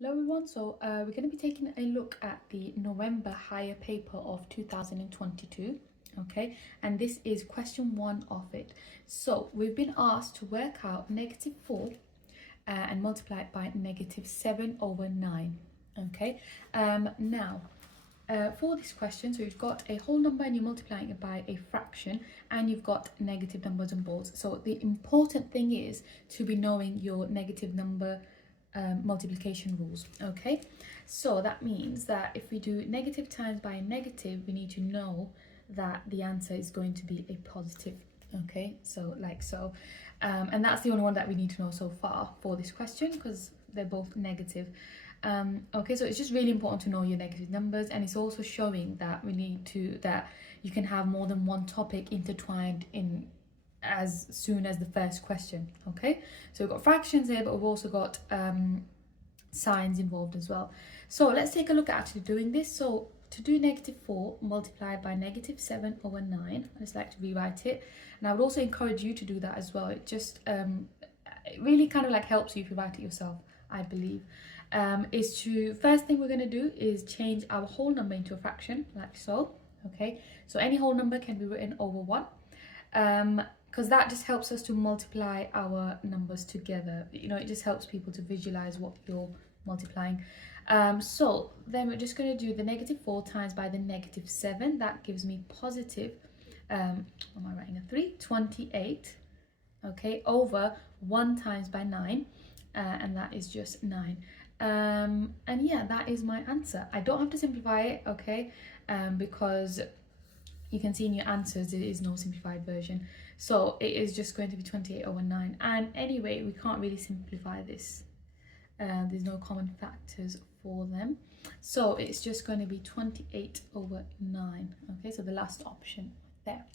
Hello everyone, so we're going to be taking a look at the November higher paper of 2022, okay, and this is question 1 of it. So we've been asked to work out -4 and multiply it by -7/9, okay. Now for this question, so you've got a whole number and you're multiplying it by a fraction, and you've got negative numbers on both. So the important thing is to be knowing your negative number multiplication rules, okay. So that means that if we do negative times by a negative, we need to know that the answer is going to be a positive, okay, so like so. And that's the only one that we need to know so far for this question, because they're both negative. Okay, so it's just really important to know your negative numbers, and it's also showing that that you can have more than one topic intertwined in as soon as the first question, okay. So we've got fractions here, but we've also got signs involved as well. So let's take a look at actually doing this. So to do -4 multiplied by -7/9, I just like to rewrite it, and I would also encourage you to do that as well. It just it really kind of like helps you if you write it yourself, I believe. First thing we're going to do is change our whole number into a fraction, like so, okay. So any whole number can be written over 1, because that just helps us to multiply our numbers together. You know, it just helps people to visualize what you're multiplying. So then we're just going to do the -4 times by the -7. That gives me positive, am I writing a 3? 28, okay, over 1 times by 9, and that is just 9. And yeah, that is my answer. I don't have to simplify it, okay, because you can see in your answers there is no simplified version. So it is just going to be 28/9. And anyway, we can't really simplify this. There's no common factors for them. So it's just going to be 28/9. Okay, so the last option there.